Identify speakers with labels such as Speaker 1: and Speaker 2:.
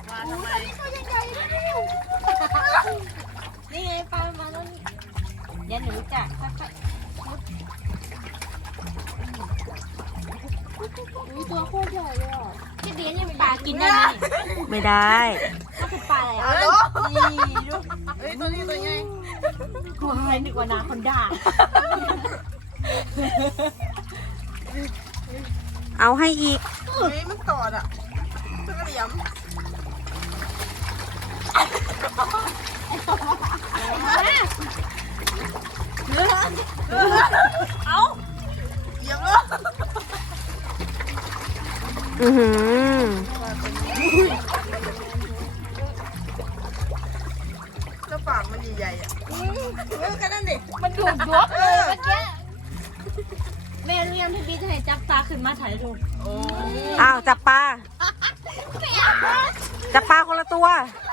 Speaker 1: มาทำไม
Speaker 2: ตัวใหญ่ๆนี่ไงปลามาแล้วนี่เดี๋ยวหนูจะค่อยๆมุดตัวโคตรใหญ่เลยอ่ะพี่เดียนยังปลากินได้ไหม
Speaker 3: ไม่ได้
Speaker 2: ก็เป็นปลาอะไรอ่ะนี่ดู
Speaker 1: เฮ้ยตัวนี้ตัวไง
Speaker 2: กลัวอะไรนึกว่านาคอนด้า
Speaker 3: เอาให้อีก
Speaker 1: เฮ้ยมันกอดอ่ะตัวกระเหลี่ยมเอาเหยียบแล้ว
Speaker 3: อือหือ
Speaker 1: เจ้าปากมันใหญ่ๆอ่ะเลิกกันนั่นดิ
Speaker 2: มันดูดยกเลยเมื่อกี้แม่เรียนพี่บีจะให้จับตาขึ้นมาถ่ายรูป
Speaker 1: โอ้
Speaker 3: อ้าวจับปลา จับปลาคนละตัว
Speaker 2: เ